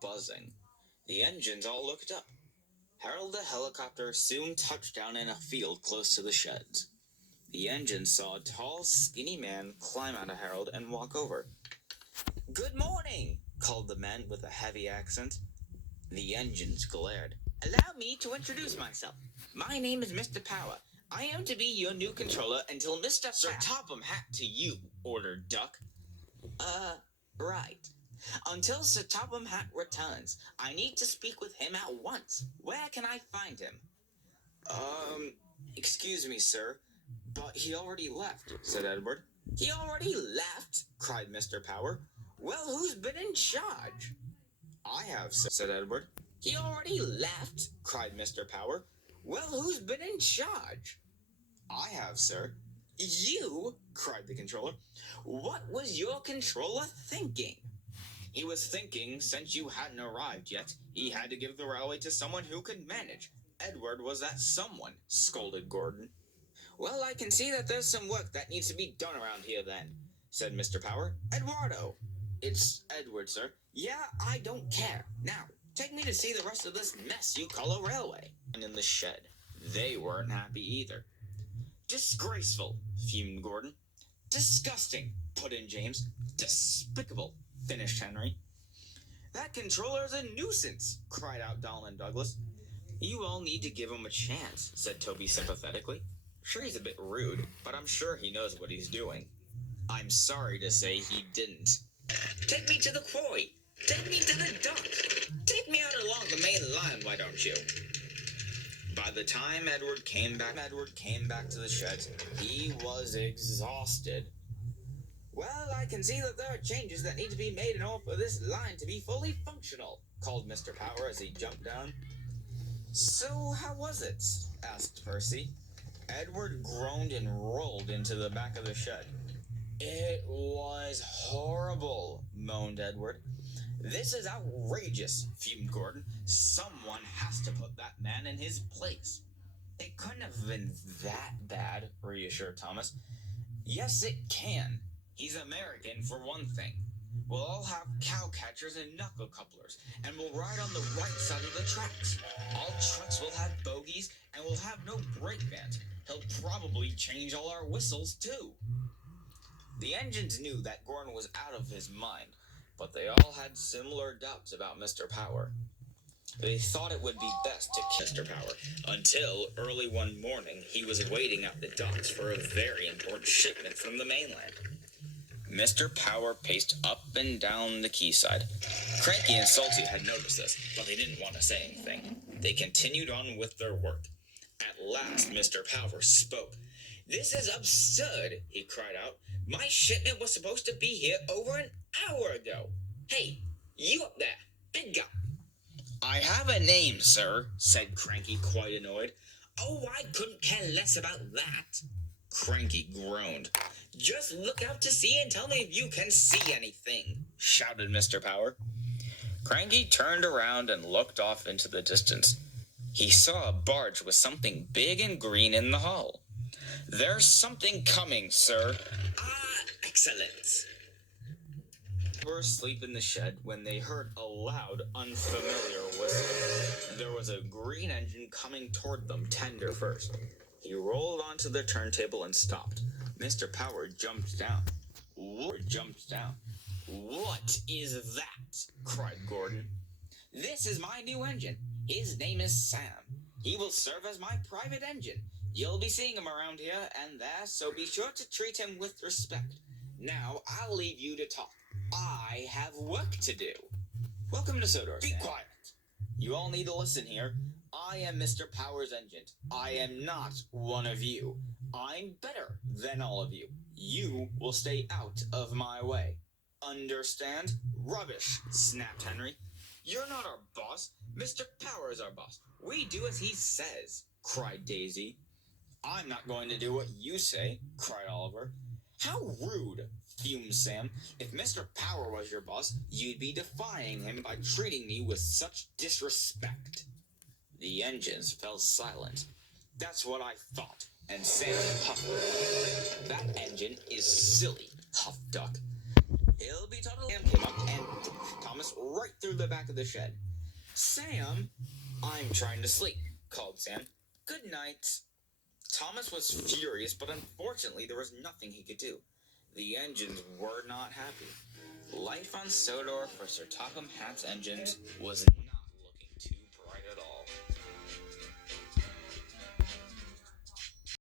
buzzing. The engines all looked up. Harold the helicopter soon touched down in a field close to the sheds. The engine saw a tall, skinny man climb out of Harold and walk over. "Good morning," called the man with a heavy accent. The engines glared. "Allow me to introduce myself. My name is Mr. Power. I am to be your new controller until Mr. Sir Topham Hatt to you," ordered Duck. Right. Until Sir Topham Hatt returns. I need to speak with him at once. Where can I find him? Excuse me, sir, but he already left," said Edward. "He already left?" cried Mr. Power. "Well, who's been in charge?" "I have, sir," said Edward. "He already left?" cried Mr. Power. "Well, who's been in charge?" "I have, sir." "You?" cried the controller. "What was your controller thinking?" "He was thinking, since you hadn't arrived yet, he had to give the railway to someone who could manage. Edward was that someone," scolded Gordon. "Well, I can see that there's some work that needs to be done around here then," said Mr. Power. "Eduardo." "It's Edward, sir." "Yeah, I don't care. Now, take me to see the rest of this mess you call a railway." And in the shed, they weren't happy either. "Disgraceful," fumed Gordon. "Disgusting," put in James. "Despicable," finished Henry. "That controller's a nuisance," cried out Donald Douglas. "You all need to give him a chance," said Toby sympathetically. "Sure, he's a bit rude, but I'm sure he knows what he's doing." "I'm sorry to say he didn't." "Take me to the quarry. Take me to the dock. Take me out along the main line, why don't you?" By the time Edward came back to the sheds, he was exhausted. "Well, I can see that there are changes that need to be made in order for this line to be fully functional," called Mr. Power as he jumped down. "So, how was it?" asked Percy. Edward groaned and rolled into the back of the shed. "It was horrible," moaned Edward. "This is outrageous," fumed Gordon. "Someone has to put that man in his place." "It couldn't have been that bad," reassured Thomas. "Yes, it can. He's American, for one thing. We'll all have cow catchers and knuckle couplers, and we'll ride on the right side of the tracks. All trucks will have bogies, and we'll have no brake bands. He'll probably change all our whistles, too." The engines knew that Gordon was out of his mind, but they all had similar doubts about Mr. Power. They thought it would be best to kill Mr. Power, until early one morning he was waiting at the docks for a very important shipment from the mainland. Mr. Power paced up and down the quayside. Cranky and Salty had noticed this, but they didn't want to say anything. They continued on with their work. At last, Mr. Power spoke. "This is absurd," he cried out. "My shipment was supposed to be here over an hour ago. Hey, you up there, big guy." "I have a name, sir," said Cranky, quite annoyed. "Oh, I couldn't care less about that." Cranky groaned. "Just look out to sea and tell me if you can see anything," shouted Mr. Power. Cranky turned around and looked off into the distance. He saw a barge with something big and green in the hull. "There's something coming, sir." "Ah, excellent." They were asleep in the shed when they heard a loud, unfamiliar whistle. There was a green engine coming toward them, tender first. He rolled onto the turntable and stopped. Mr. Power jumped down. "What is that?" cried Gordon. "This is my new engine. His name is Sam. He will serve as my private engine. You'll be seeing him around here and there, so be sure to treat him with respect. Now, I'll leave you to talk. I have work to do." "Welcome to Sodor, Sam." "Be quiet. You all need to listen here. I am Mr. Power's engine. I am not one of you. I'm better than all of you. You will stay out of my way. Understand?" "Rubbish," snapped Henry. "You're not our boss. Mr. Power is our boss. We do as he says," cried Daisy. "I'm not going to do what you say," cried Oliver. "How rude," fumed Sam. "If Mr. Power was your boss, you'd be defying him by treating me with such disrespect." The engines fell silent. "That's what I thought," and Sam puffed. "That engine is silly," huffed Duck. It'll be totally... Sam came up and Thomas right through the back of the shed. Sam, I'm trying to sleep, called Sam. Good night. Thomas was furious, but unfortunately there was nothing he could do. The engines were not happy. Life on Sodor for Sir Topham Hatt's engines was